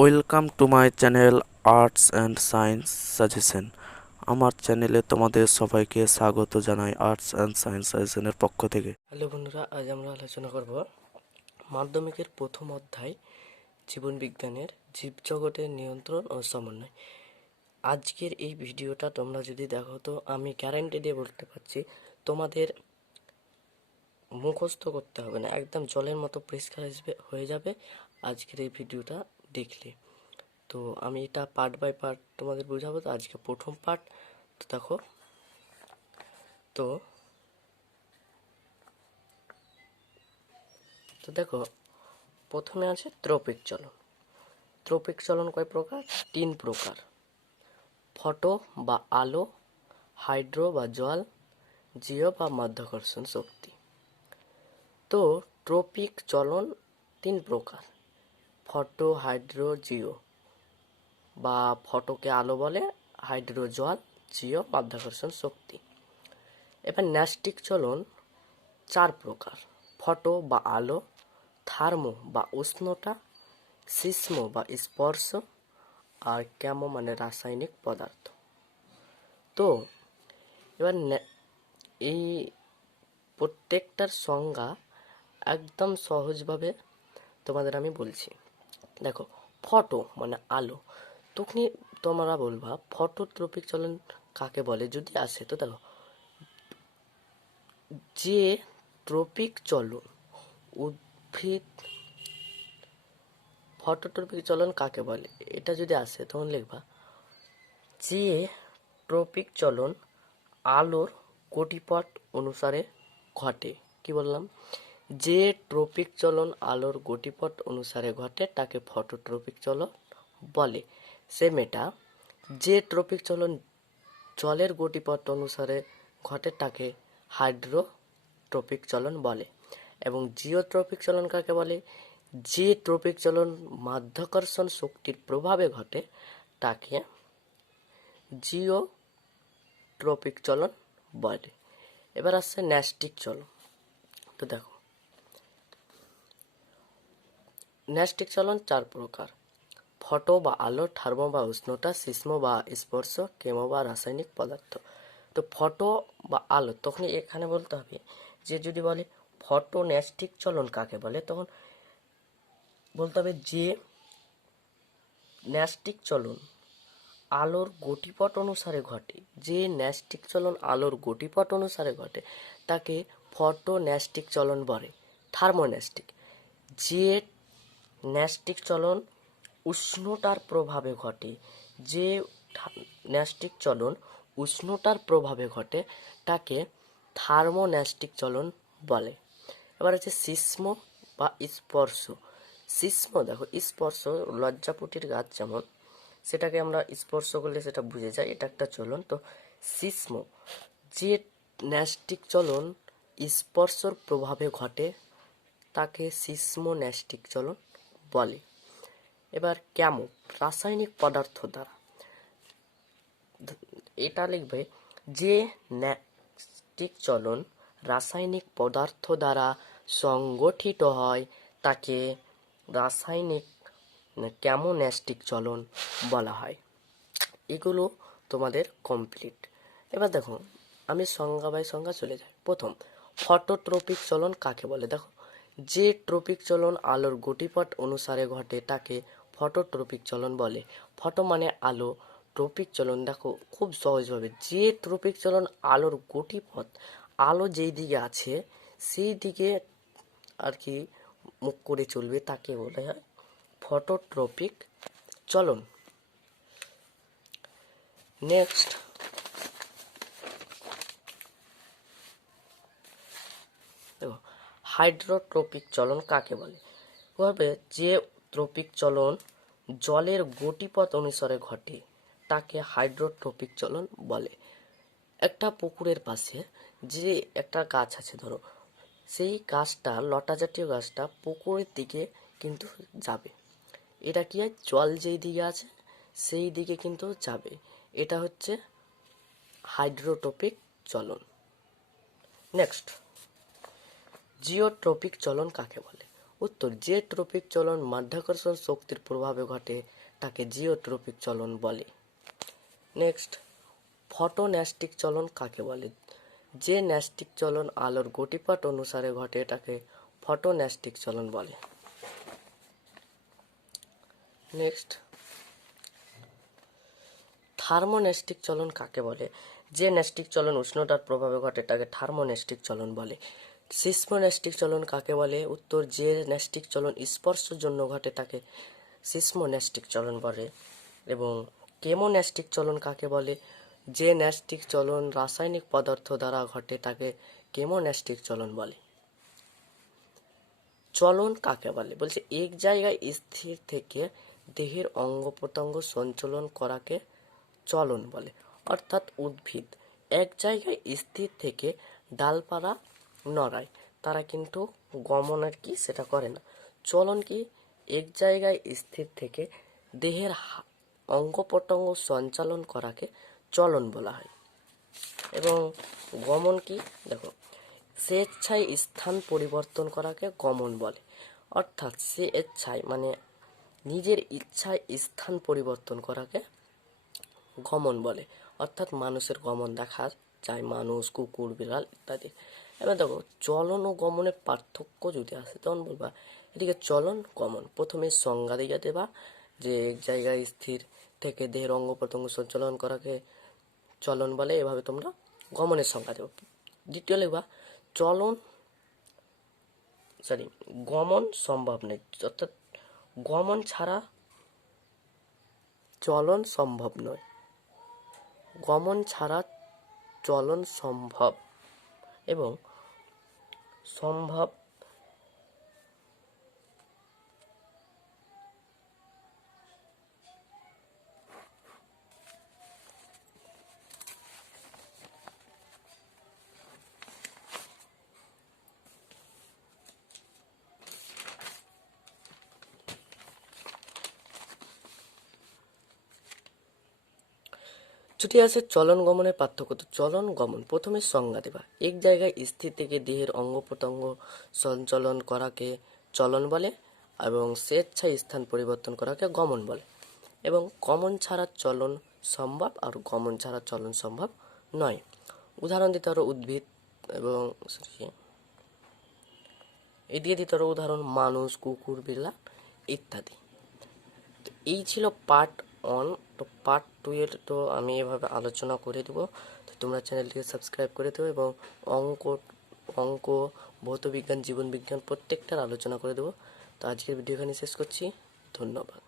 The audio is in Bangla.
Welcome to my channel arts and science suggestion. আমার চ্যানেলে তোমাদের সবাইকে স্বাগত জানাই আর্টস অ্যান্ড সায়েন্স সাজেশনের পক্ষ থেকে। হ্যালো বন্ধুরা, আজ আমরা আলোচনা করব মাধ্যমিকের প্রথম অধ্যায় জীবন বিজ্ঞানের জীবজগতের নিয়ন্ত্রণ ও সমন্বয়। আজকের এই ভিডিওটা তোমরা যদি দেখো তো আমি গ্যারান্টি দিয়ে বলতে পারছি তোমাদের মুখস্থ করতে হবে না, একদম জলের মতো পরিষ্কার হয়ে যাবে আজকের এই ভিডিওটা দেখলে। তো আমি এটা পার্ট বাই পার্ট তোমাদের বোঝাবো। তো আজকে প্রথম পার্ট তো দেখো। তো দেখো, প্রথমে আছে ত্রপিক চলন। ত্রপিক চলন কয় প্রকার? 3 প্রকার: ফটো বা আলো, হাইড্রো বা জল, জিও বা মাধ্যাকর্ষণ শক্তি। তো ট্রপিক চলন 3 প্রকার: ফটো, হাইড্রো, জিও। বা ফটোকে আলো বলে, হাইড্রো জল, জিও মাধ্যাকর্ষণ শক্তি। এবার ন্যাস্টিক চলন 4 প্রকার: ফটো বা আলো, থার্মো বা উষ্ণতা, সিসমো বা স্পর্শ, আর ক্যামো মানে রাসায়নিক পদার্থ। তো এবার এই প্রত্যেকটার সংজ্ঞা একদম সহজভাবে তোমাদের আমি বলছি। দেখো, ফটো মানে আলো। তখনই তোমরা বলবা ফটোট্রপিক চলন কাকে বলে যদি আসে। তো দেখো, যে ট্রপিক চলন উদ্ভিদ, ফটোট্রপিক চলন কাকে বলে এটা যদি আসে তখন লিখবা যে ট্রপিক চলন আলোর গতিপথ অনুসারে ঘটে। কি বললাম? যে ট্রপিক চলন আলোর গতিপথ অনুসারে ঘটে তাকে ফটোট্রপিক চলন বলে। সেম এটা, যে ট্রপিক চলন জলের গতিপথ অনুসারে ঘটে তাকে হাইড্রোট্রপিক চলন বলে। এবং জিওট্রপিক চলন কাকে বলে? যে ট্রপিক চলন মাধ্যাকর্ষণ শক্তির প্রভাবে ঘটে তাকে জিওট্রপিক চলন বলে। এবার আসছে ন্যাস্টিক চলন। তো দেখো, ন্যাস্টিক চলন 4 প্রকার: ফটো বা আলো, থার্মো বা উষ্ণতা, সিসমো বা স্পর্শ, কেমো বা রাসায়নিক পদার্থ। তো ফটো বা আলো, তখন এখানে বলতে হবে যে যদি বলে ফটো ন্যাস্টিক চলন কাকে বলে, তখন বলতে হবে যে ন্যাস্টিক চলন আলোর গতিপথ অনুসারে ঘটে। যে ন্যাস্টিক চলন আলোর গতিপথ অনুসারে ঘটে তাকে ফটো ন্যাস্টিক চলন বলে। থার্মোন্যাস্টিক, যে ন্যাস্টিক চলন উষ্ণতার প্রভাবে ঘটে। যে ন্যাস্টিক চলন উষ্ণতার প্রভাবে ঘটে তাকে থার্মোন্যাস্টিক চলন বলে। এবার হচ্ছে সিস্ম বা স্পর্শ। সিস্ম, দেখো স্পর্শ লজ্জাপটির গাছ যেমন, সেটাকে আমরা স্পর্শ করলে সেটা বুঝে যায় এটা একটা চলন। তো সিস্ম, যে ন্যাস্টিক চলন স্পর্শর প্রভাবে ঘটে তাকে সিসমো ন্যাস্টিক চলন বলে। এবার ক্যামো, রাসায়নিক পদার্থ দ্বারা। এটা লিখবে যে ন্যাস্টিক চলন রাসায়নিক পদার্থ দ্বারা সংগঠিত হয় তাকে রাসায়নিক ক্যামোন্যাস্টিক চলন বলা হয়। এগুলো তোমাদের কমপ্লিট। এবার দেখো, আমি সংজ্ঞা বাই সংজ্ঞা চলে যাই। প্রথম, ফটোট্রপিক চলন কাকে বলে? দেখো, যে ট্রপিক চলন আলোর গতিপথ অনুসারে ঘটে তাকে ফটোট্রপিক চলন বলে। ফটো মানে আলো, ট্রপিক চলন দেখো খুব সহজভাবে, যে ট্রপিক চলন আলোর গতিপথ, আলো যেই দিকে আছে সেই দিকে আর কি মুখ করে চলবে তাকে বলা হয় ফটোট্রপিক চলন। নেক্সট, দেখো হাইড্রোট্রপিক চলন কাকে বলে? ভাবে যে ট্রপিক চলন জলের গতিপথ অনুসারে ঘটে তাকে হাইড্রোট্রপিক চলন বলে। একটা পুকুরের পাশে যে একটা গাছ আছে ধরো, সেই গাছটা, লতা জাতীয় গাছটা পুকুরের দিকে কিন্তু যাবে। এটা কি হয়? জল যেই দিকে আছে সেই দিকে কিন্তু যাবে। এটা হচ্ছে হাইড্রোট্রপিক চলন। নেক্সট, জিওট্রপিক চলন কাকে বলে? উত্তর, যে ট্রপিক চলন মাধ্যাকর্ষণ শক্তির প্রভাবে ঘটে তাকে জিওট্রপিক চলন বলে। নেক্সট, ফটোন্যাস্টিক চলন কাকে বলে? যে ন্যাস্টিক চলন আলোর গতিপথ অনুসারে ঘটে তাকে ফটোন্যাস্টিক চলন বলে। নেক্সট, থার্মোন্যাস্টিক চলন কাকে বলে? যে ন্যাস্টিক চলন উষ্ণতার প্রভাবে ঘটে তাকে থার্মোন্যাস্টিক চলন বলে। সিসমোন্যাস্টিক চলন কাকে বলে? উত্তর, যে ন্যাস্টিক চলন স্পর্শের জন্য ঘটে তাকে সিসমোন্যাস্টিক চলন বলে। এবং কেমোন্যাস্টিক চলন কাকে বলে? যে ন্যাস্টিক চলন রাসায়নিক পদার্থ দ্বারা ঘটে তাকে কেমোন্যাস্টিক চলন বলে। চলন কাকে বলে? বলছে এক জায়গায় স্থির থেকে দেহের অঙ্গ প্রত্যঙ্গ সঞ্চালন করাকে চলন বলে। অর্থাৎ উদ্ভিদ এক জায়গায় স্থির থেকে ডালপালা নড়ায়, তারা কিন্তু গমন আর কি সেটা করে না। চলন কি? এক জায়গায় স্থির থেকে দেহের অঙ্গ প্রত্যঙ্গ সঞ্চালন করাকে চলন বলা হয়। এবং গমন কি? দেখো, স্বেচ্ছায় স্থান পরিবর্তন করাকে গমন বলে। অর্থাৎ স্বেচ্ছায় মানে নিজের ইচ্ছায় স্থান পরিবর্তন করাকে গমন বলে। অর্থাৎ মানুষের গমন দেখা যায়, মানুষ, কুকুর, বিড়াল ইত্যাদি। এবার দেখো, চলন ও গমনের পার্থক্য যদি আসে তখন বলবা এদিকে চলন গমন প্রথমে সংজ্ঞা দিয়ে দেবা, যে এক জায়গায় স্থির থেকে দেহের অঙ্গ প্রত্যঙ্গ সঞ্চালন করাকে চলন বলে, এভাবে তোমরা গমনের সংজ্ঞা দেবো। দ্বিতীয় লিখবা চলন গমন সম্ভব নেই, অর্থাৎ গমন ছাড়া চলন সম্ভব নয়, গমন ছাড়া চলন সম্ভব। এবং সম্ভব যদি আসে চলন গমনের পার্থক্য, তো চলন গমন প্রথমে সংজ্ঞা দেবা, এক জায়গায় স্থির থেকে দেহের অঙ্গ প্রত্যঙ্গ সঞ্চালন করাকে চলন বলে, এবং স্বেচ্ছায় স্থান পরিবর্তন করাকে গমন বলে। এবং গমন ছাড়া চলন সম্ভব আর গমন ছাড়া চলন সম্ভব নয়। উদাহরণ দিতে পারো উদ্ভিদ, এবং এই দিয়ে দিতে পারো উদাহরণ মানুষ, কুকুর, বিড়াল ইত্যাদি। এই ছিল পার্ট 1। তো পার্ট 2 এর তো আমি এভাবে আলোচনা করে দেবো, তো তোমরা চ্যানেলটিকে সাবস্ক্রাইব করে দেবো, এবং অঙ্ক অঙ্ক ভৌতবিজ্ঞান, জীবন বিজ্ঞান প্রত্যেকটার আলোচনা করে দেবো। তো আজকের ভিডিও এখানে শেষ করছি। ধন্যবাদ।